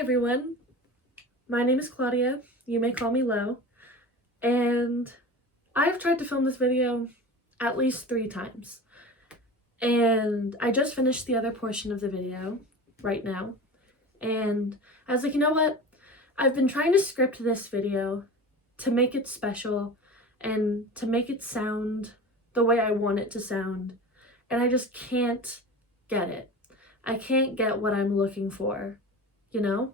everyone, my name is Claudia, you may call me Lo, and I've tried to film this video at least 3 times, and I just finished the other portion of the video right now, and I was like, you know what, I've been trying to script this video to make it special and to make it sound the way I want it to sound, and I just can't get it. I can't get what I'm looking for, you know?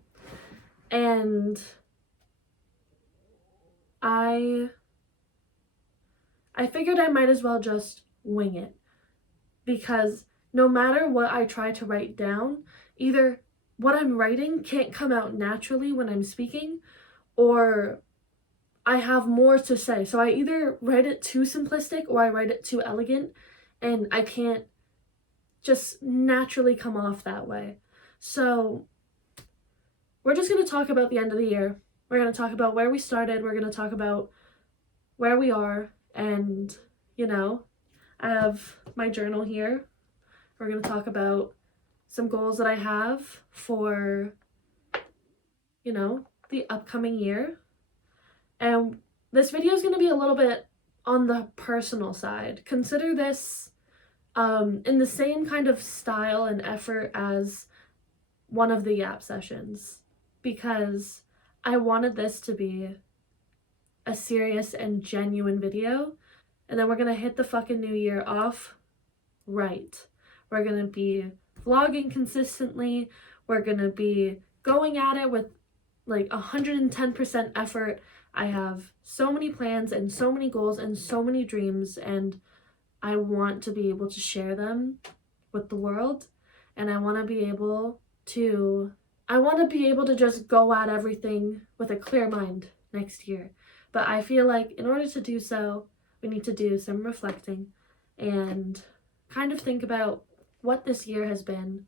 And I figured I might as well just wing it, because no matter what I try to write down, either what I'm writing can't come out naturally when I'm speaking, or I have more to say. So I either write it too simplistic or I write it too elegant, and I can't just naturally come off that way. So we're just going to talk about the end of the year. We're going to talk about where we started. We're going to talk about where we are. And, you know, I have my journal here. We're going to talk about some goals that I have for, you know, the upcoming year. And this video is going to be a little bit on the personal side. Consider this in the same kind of style and effort as one of the Yap sessions, because I wanted this to be a serious and genuine video, and then we're gonna hit the fucking new year off right. We're gonna be vlogging consistently, we're gonna be going at it with like 110% effort. I have so many plans and so many goals and so many dreams, and I want to be able to share them with the world, and I want to be able to just go at everything with a clear mind next year. But I feel like in order to do so, we need to do some reflecting and kind of think about what this year has been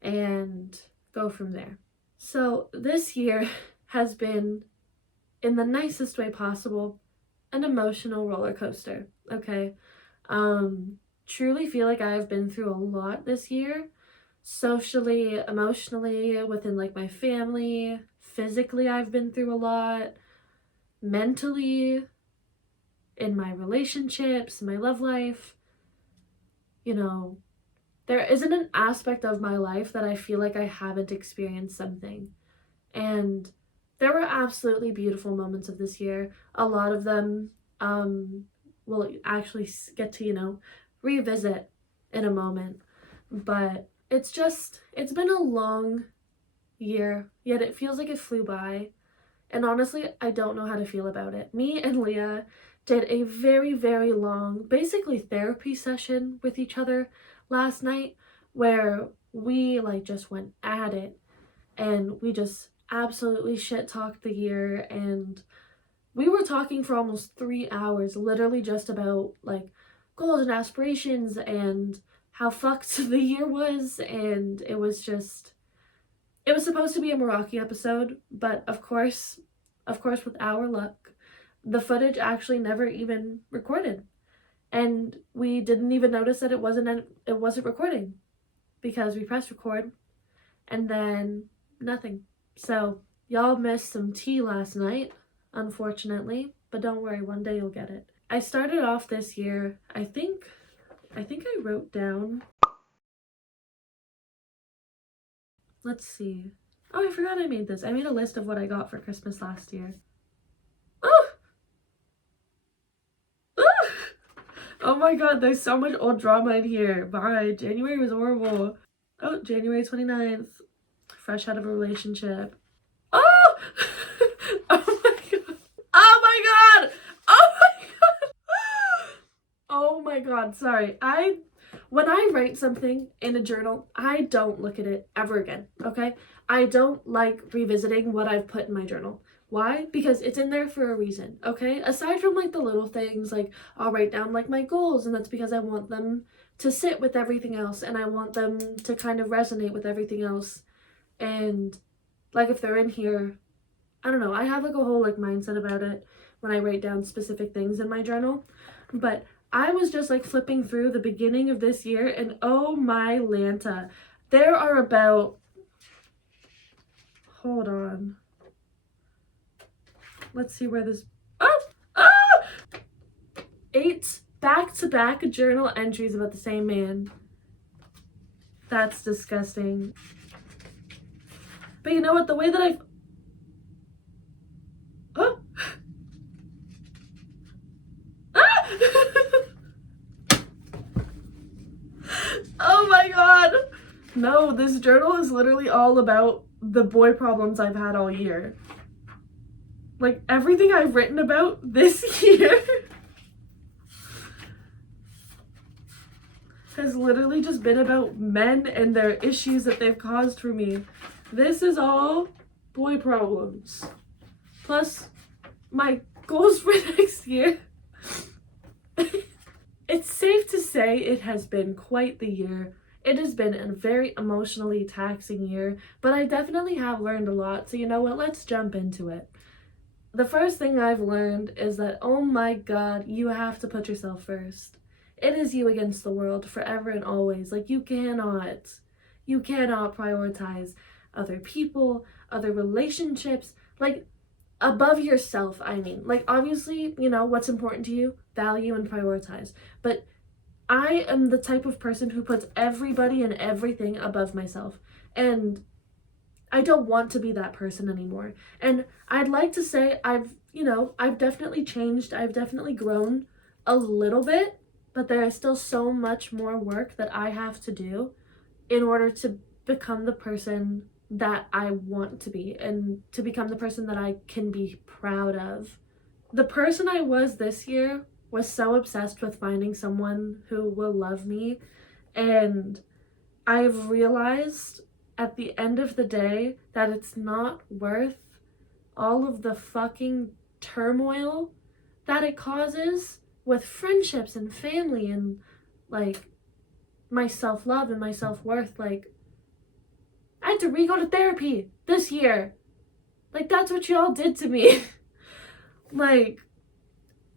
and go from there. So this year has been, in the nicest way possible, an emotional roller coaster, okay? Truly feel like I've been through a lot this year, socially, emotionally, within like my family. Physically, I've been through a lot. Mentally, in my relationships, my love life. You know, there isn't an aspect of my life that I feel like I haven't experienced something. And there were absolutely beautiful moments of this year. A lot of them we'll actually get to, you know, revisit in a moment. But it's been a long year, yet it feels like it flew by. And honestly, I don't know how to feel about it. Me and Leah did a very, very long, basically therapy session with each other last night, where we like just went at it and we just absolutely shit talked the year, and we were talking for almost 3 hours, literally just about like goals and aspirations and how fucked the year was. And it was supposed to be a meraki episode, but of course with our luck, the footage actually never even recorded, and we didn't even notice that it wasn't recording, because we pressed record and then nothing. So y'all missed some tea last night, unfortunately, but don't worry, one day you'll get it. I started off this year, I think I wrote down, let's see. Oh, I forgot I made this. I made a list of what I got for Christmas last year. Oh! Oh! Oh my god, there's so much old drama in here. Bye. January was horrible. Oh, January 29th. Fresh out of a relationship. Oh! Oh my god. Oh my god! Oh my god! Oh my god, sorry. When I write something in a journal, I don't look at it ever again, okay? I don't like revisiting what I've put in my journal. Why? Because it's in there for a reason, okay? Aside from like the little things, like I'll write down like my goals, and that's because I want them to sit with everything else, and I want them to kind of resonate with everything else. And like if they're in here, I don't know, I have like a whole like mindset about it when I write down specific things in my journal. But I was just like flipping through the beginning of this year, and oh my Lanta, there are about, Hold on. Let's see where this... Oh! Ah! 8 back-to-back journal entries about the same man. That's disgusting. But you know what? The way that I've... Oh! Ah! Oh my god! No, this journal is literally all about the boy problems I've had all year. Like, everything I've written about this year has literally just been about men and their issues that they've caused for me. This is all boy problems. Plus, my goals for next year. It's safe to say it has been quite the year. It has been a very emotionally taxing year, but I definitely have learned a lot, so you know what, let's jump into it. The first thing I've learned is that, oh my god, you have to put yourself first. It is you against the world forever and always. Like, you cannot prioritize other people, other relationships, like, above yourself, I mean. Like, obviously, you know, what's important to you, value and prioritize. But I am the type of person who puts everybody and everything above myself. And I don't want to be that person anymore. And I'd like to say I've definitely changed. I've definitely grown a little bit, but there is still so much more work that I have to do in order to become the person that I want to be and to become the person that I can be proud of. The person I was this year was so obsessed with finding someone who will love me, and I've realized at the end of the day that it's not worth all of the fucking turmoil that it causes with friendships and family and, like, my self-love and my self-worth. Like, I had to re-go to therapy this year. Like, that's what y'all did to me. Like,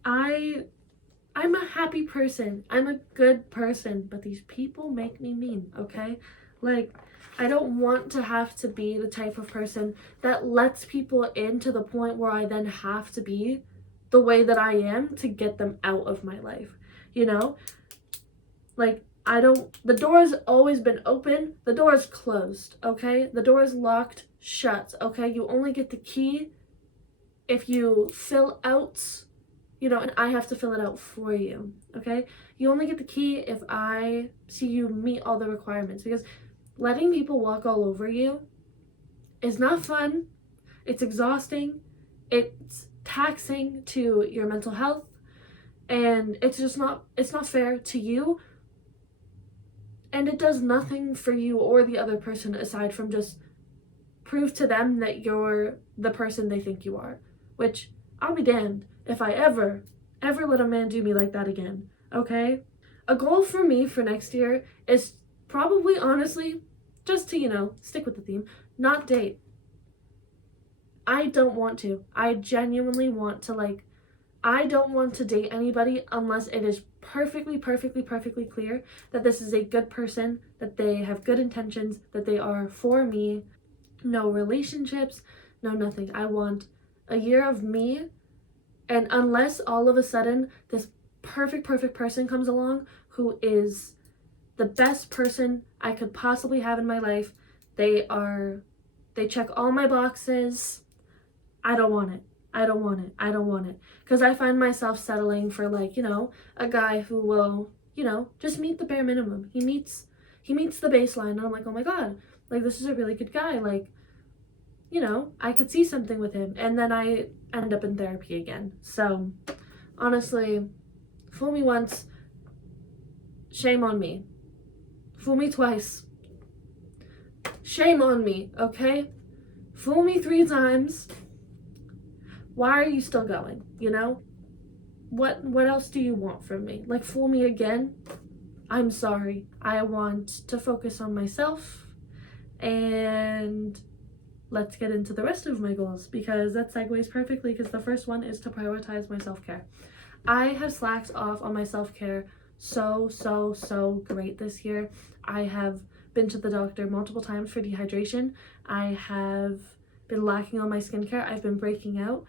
I'm a happy person. I'm a good person, but these people make me mean, okay? Like, I don't want to have to be the type of person that lets people in to the point where I then have to be the way that I am to get them out of my life, you know? Like, the door has always been open, the door is closed, okay? The door is locked shut, okay? You only get the key if you fill out, you know, and I have to fill it out for you, okay? You only get the key if I see you meet all the requirements, because letting people walk all over you is not fun. It's exhausting. It's taxing to your mental health, and it's not fair to you, and it does nothing for you or the other person aside from just prove to them that you're the person they think you are, which I'll be damned if I ever let a man do me like that again, okay? A goal for me for next year is probably, honestly, just to, you know, stick with the theme, not date. I don't want to. I genuinely want to, like, I don't want to date anybody unless it is perfectly clear that this is a good person, that they have good intentions, that they are for me. No relationships, no nothing. I want a year of me, and unless all of a sudden this perfect person comes along who is the best person I could possibly have in my life, they check all my boxes, I don't want it. I don't want it. Because I find myself settling for, like, you know, a guy who will, you know, just meet the bare minimum. He meets the baseline, and I'm like, oh my god, like, this is a really good guy. Like, you know, I could see something with him. And then I end up in therapy again. So, honestly, fool me once, shame on me. Fool me twice, shame on me, okay? Fool me 3 times, why are you still going, you know? What else do you want from me? Like, fool me again? I'm sorry. I want to focus on myself, and let's get into the rest of my goals, because that segues perfectly, because the first one is to prioritize my self-care. I have slacked off on my self-care so great this year. I have been to the doctor multiple times for dehydration. I have been lacking on my skincare. I've been breaking out.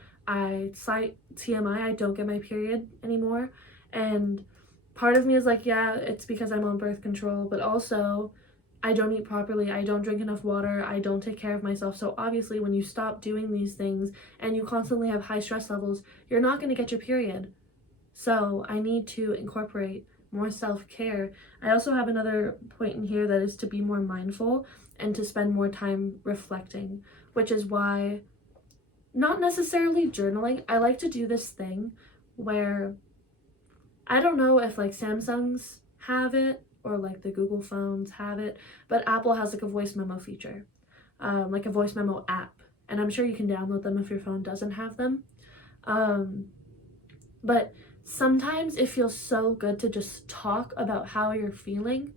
Slight TMI, I don't get my period anymore. And part of me is like, yeah, it's because I'm on birth control, but also I don't eat properly, I don't drink enough water, I don't take care of myself. So obviously when you stop doing these things and you constantly have high stress levels, you're not going to get your period. So I need to incorporate more self-care. I also have another point in here that is to be more mindful and to spend more time reflecting, which is why, not necessarily journaling, I like to do this thing where, I don't know if like Samsungs have it or like the Google phones have it, but Apple has like a voice memo feature, like a voice memo app, and I'm sure you can download them if your phone doesn't have them. But sometimes it feels so good to just talk about how you're feeling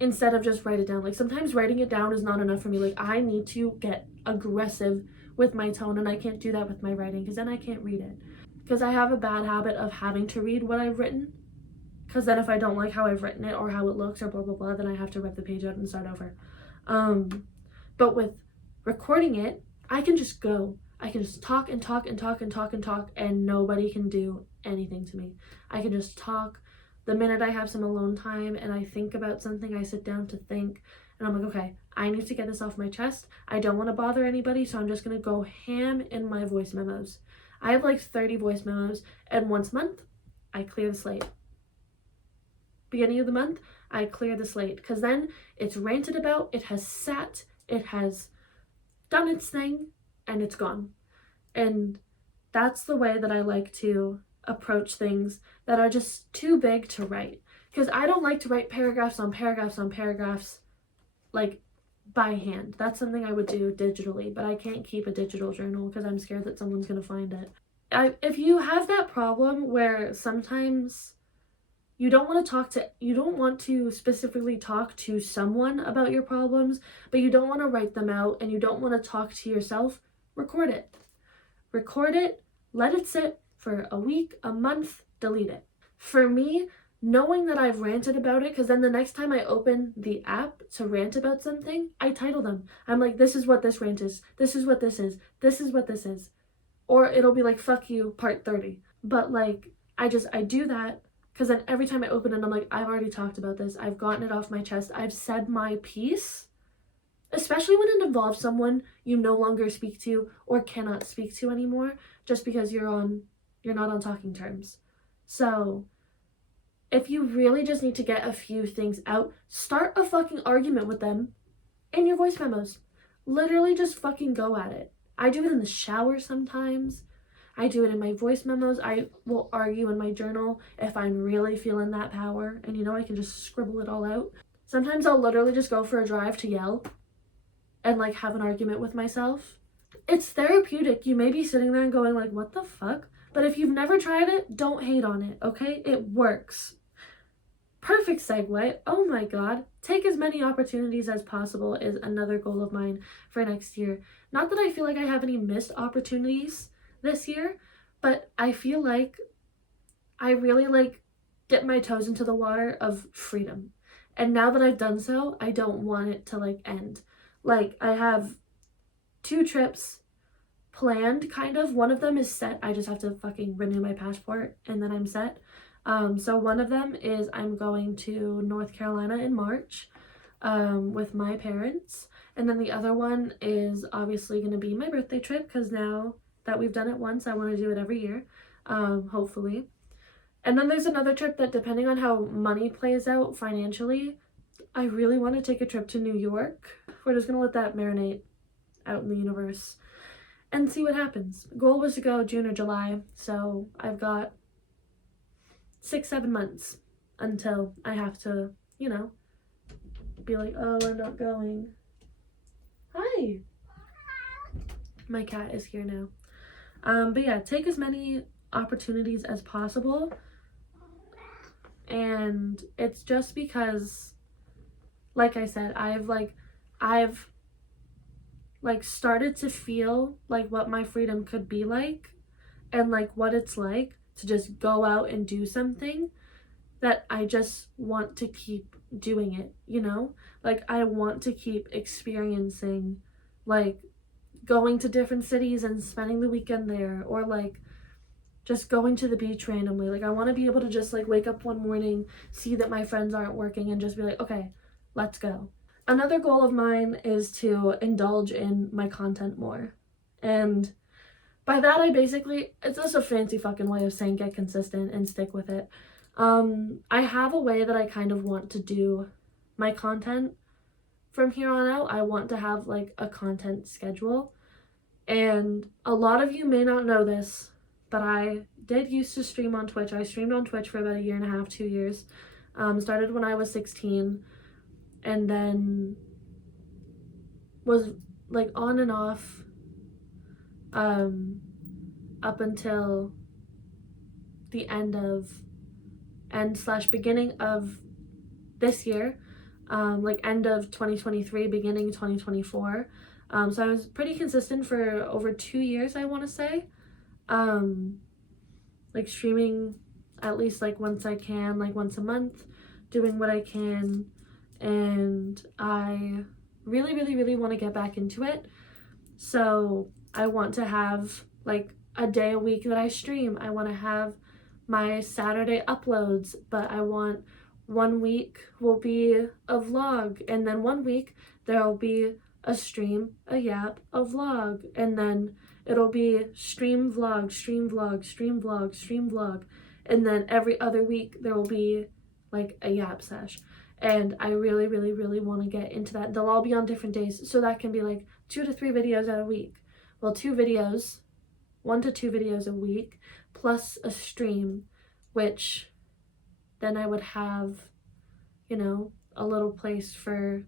instead of just write it down. Like sometimes writing it down is not enough for me. Like I need to get aggressive with my tone, and I can't do that with my writing because then I can't read it. Because I have a bad habit of having to read what I've written, because then if I don't like how I've written it or how it looks or blah blah blah, then I have to rip the page out and start over. But with recording it, I can just go. I can just talk and talk and talk and talk and talk, and nobody can do anything to me. I can just talk. The minute I have some alone time and I think about something, I sit down to think, and I'm like, okay, I need to get this off my chest. I don't want to bother anybody, so I'm just gonna go ham in my voice memos. I have like 30 voice memos, and once a month, I clear the slate. Beginning of the month, I clear the slate, because then it's ranted about, it has sat, it has done its thing, and it's gone. And that's the way that I like to approach things that are just too big to write. Because I don't like to write paragraphs on paragraphs on paragraphs, like by hand. That's something I would do digitally, but I can't keep a digital journal because I'm scared that someone's gonna find it. If you have that problem where sometimes you don't want to specifically talk to someone about your problems, but you don't want to write them out and you don't want to talk to yourself, record it. Record it, let it sit for a week, a month, delete it. For me, knowing that I've ranted about it, because then the next time I open the app to rant about something, I title them. I'm like, this is what this rant is, this is what this is, this is what this is. Or it'll be like, fuck you, part 30. But like, I do that, because then every time I open it, I'm like, I've already talked about this, I've gotten it off my chest, I've said my piece. Especially when it involves someone you no longer speak to or cannot speak to anymore, just because you're not on talking terms. So if you really just need to get a few things out, start a fucking argument with them in your voice memos. Literally just fucking go at it. I do it in the shower sometimes. I do it in my voice memos. I will argue in my journal if I'm really feeling that power, and I can just scribble it all out. Sometimes I'll literally just go for a drive to yell and like have an argument with myself. It's therapeutic. You may be sitting there and going like, what the fuck? But if you've never tried it, don't hate on it, okay? It works. Perfect segue. Oh my god. Take as many opportunities as possible is another goal of mine for next year. Not that I feel like I have any missed opportunities this year, but I feel like I really like dip my toes into the water of freedom. And now that I've done so, I don't want it to like end. Like, I have 2 trips planned, kind of. One of them is set. I just have to fucking renew my passport, and then I'm set. So one of them is I'm going to North Carolina in March with my parents. And then the other one is obviously going to be my birthday trip, because now that we've done it once, I want to do it every year, hopefully. And then there's another trip that, depending on how money plays out financially, I really want to take a trip to New York. We're just going to let that marinate out in the universe and see what happens. Goal was to go June or July, so I've got 6-7 months until I have to, be like, oh, I'm not going. Hi. My cat is here now. But yeah, take as many opportunities as possible. And it's just because, like I said, I've started to feel like what my freedom could be like, and like what it's like to just go out and do something, that I just want to keep doing it, Like I want to keep experiencing like going to different cities and spending the weekend there, or like just going to the beach randomly. Like I want to be able to just like wake up one morning, see that my friends aren't working, and just be like, okay, let's go. Another goal of mine is to indulge in my content more. And by that I basically, it's just a fancy fucking way of saying get consistent and stick with it. I have a way that I kind of want to do my content from here on out. I want to have like a content schedule. And a lot of you may not know this, but I did used to stream on Twitch. I streamed on Twitch for about 1.5 years, 2 years. Started when I was 16, and then was like on and off up until the beginning of this year, like end of 2023, beginning 2024. So I was pretty consistent for over 2 years, I want to say. Like streaming at least like once I can, like once a month, doing what I can. And I really, really, really want to get back into it. So I want to have like a day a week that I stream. I want to have my Saturday uploads, but I want 1 week will be a vlog, and then 1 week there'll be a stream, a yap, a vlog, and then it'll be stream vlog, stream vlog, stream vlog, stream vlog, and then every other week there will be like a yap sesh. And I really, really, really want to get into that. They'll all be on different days, so that can be like 2 to 3 videos a week. Well, 1 to 2 videos a week, plus a stream, which then I would have, you know, a little place for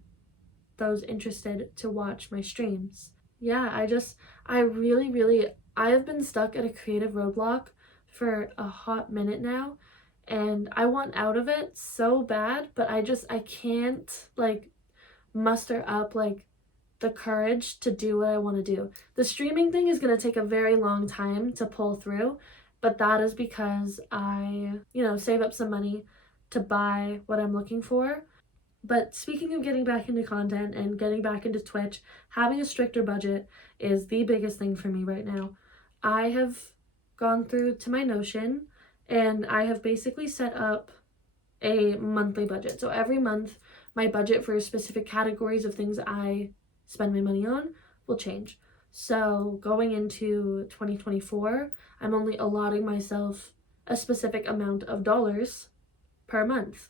those interested to watch my streams. Yeah, I have been stuck at a creative roadblock for a hot minute now, and I want out of it so bad, but I can't like muster up like the courage to do what I want to do. The streaming thing is going to take a very long time to pull through, but that is because I, save up some money to buy what I'm looking for. But speaking of getting back into content and getting back into Twitch, having a stricter budget is the biggest thing for me right now. I have gone through to my Notion, and I have basically set up a monthly budget. So every month, my budget for specific categories of things I spend my money on will change. So going into 2024, I'm only allotting myself a specific amount of dollars per month,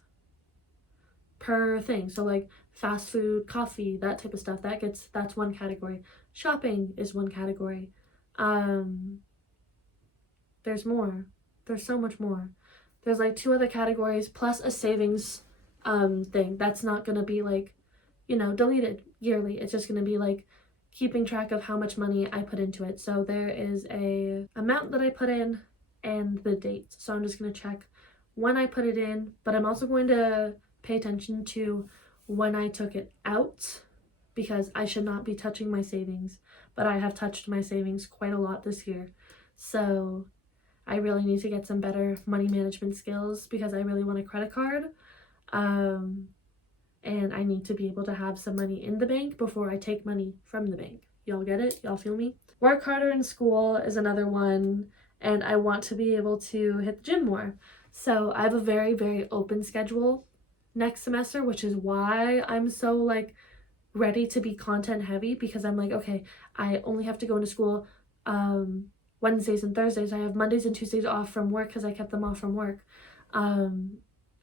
per thing. So like fast food, coffee, that type of stuff, that's one category. Shopping is one category. There's more. There's so much more. There's like 2 other categories plus a savings thing that's not gonna be like, deleted yearly. It's just gonna be like keeping track of how much money I put into it. So there is a amount that I put in and the date. So I'm just gonna check when I put it in, but I'm also going to pay attention to when I took it out, because I should not be touching my savings, but I have touched my savings quite a lot this year. So I really need to get some better money management skills, because I really want a credit card. And I need to be able to have some money in the bank before I take money from the bank. Y'all get it? Y'all feel me? Work harder in school is another one, and I want to be able to hit the gym more. So I have a very, very open schedule next semester, which is why I'm so like ready to be content heavy, because I'm like, okay, I only have to go into school Wednesdays and Thursdays. I have Mondays and Tuesdays off from work because I kept them off from work.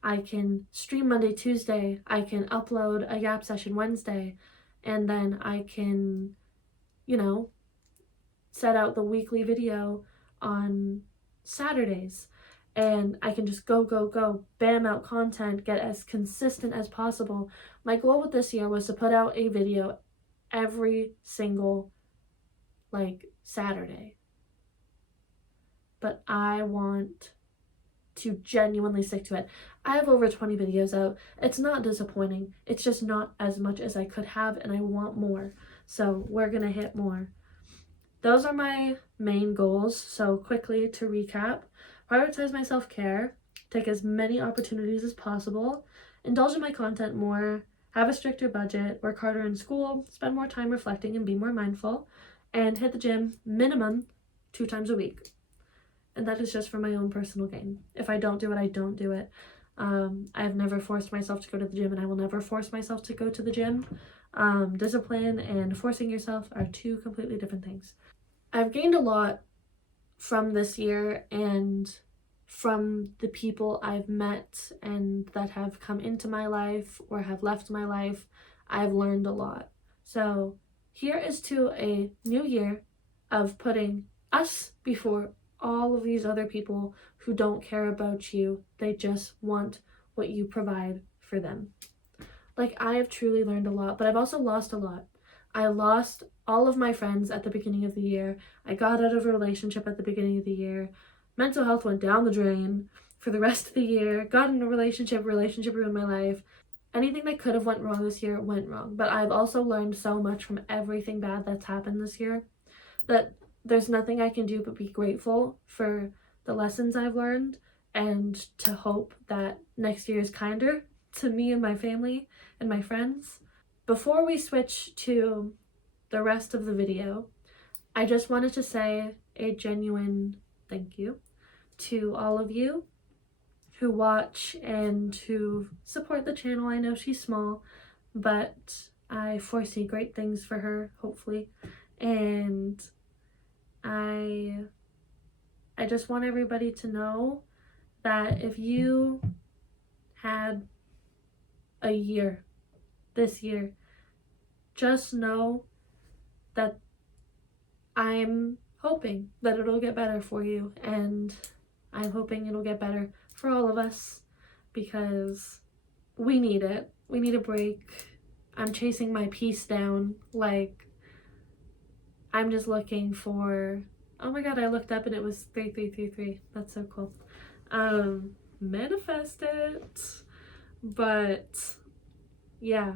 I can stream Monday, Tuesday. I can upload a yap session Wednesday, and then I can, set out the weekly video on Saturdays, and I can just go, bam out content, get as consistent as possible. My goal with this year was to put out a video every single, Saturday. But I want to genuinely stick to it. I have over 20 videos out. It's not disappointing. It's just not as much as I could have, and I want more. So we're gonna hit more. Those are my main goals. So quickly to recap: prioritize my self-care, take as many opportunities as possible, indulge in my content more, have a stricter budget, work harder in school, spend more time reflecting and be more mindful, and hit the gym minimum 2 times a week. And that is just for my own personal gain. If I don't do it, I don't do it. I have never forced myself to go to the gym, and I will never force myself to go to the gym. Discipline and forcing yourself are 2 completely different things. I've gained a lot from this year and from the people I've met and that have come into my life or have left my life. I've learned a lot. So here is to a new year of putting us before all of these other people who don't care about you. They just want what you provide for them. Like, I have truly learned a lot, but I've also lost a lot. I lost all of my friends at the beginning of the year. I got out of a relationship at the beginning of the year. Mental health went down the drain for the rest of the year. Got in a relationship ruined my life. Anything that could have went wrong this year went wrong. But I've also learned so much from everything bad that's happened this year that there's nothing I can do but be grateful for the lessons I've learned and to hope that next year is kinder to me and my family and my friends. Before we switch to the rest of the video, I just wanted to say a genuine thank you to all of you who watch and who support the channel. I know she's small, but I foresee great things for her, hopefully. And I just want everybody to know that if you had a year this year, just know that I'm hoping that it'll get better for you, and I'm hoping it'll get better for all of us because we need it. We need a break. I'm chasing my peace down. Like, I'm just looking for, oh my god, I looked up and it was 3333. That's so cool. Manifest it. But yeah,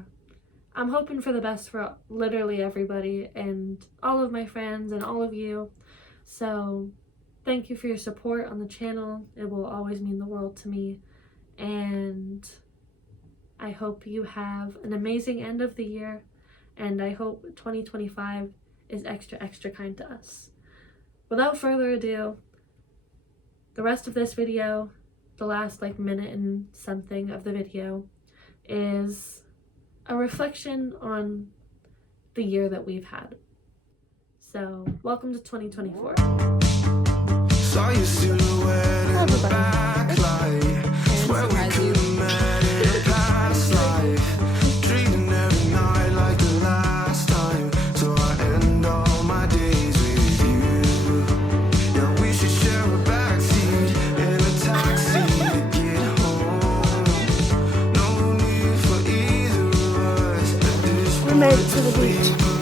I'm hoping for the best for literally everybody and all of my friends and all of you. So thank you for your support on the channel. It will always mean the world to me. And I hope you have an amazing end of the year. And I hope 2025 is extra kind to us. Without further ado, the rest of this video, the last minute and something of the video, is a reflection on the year that we've had. So welcome to 2024. Saw your silhouette in the backlight. Swear we could have met in a past life. Dreaming every night like the last time. So I end all my days with you. Yeah, we should share a backseat in a taxi to get home. No need for either of us. We made it to the beach.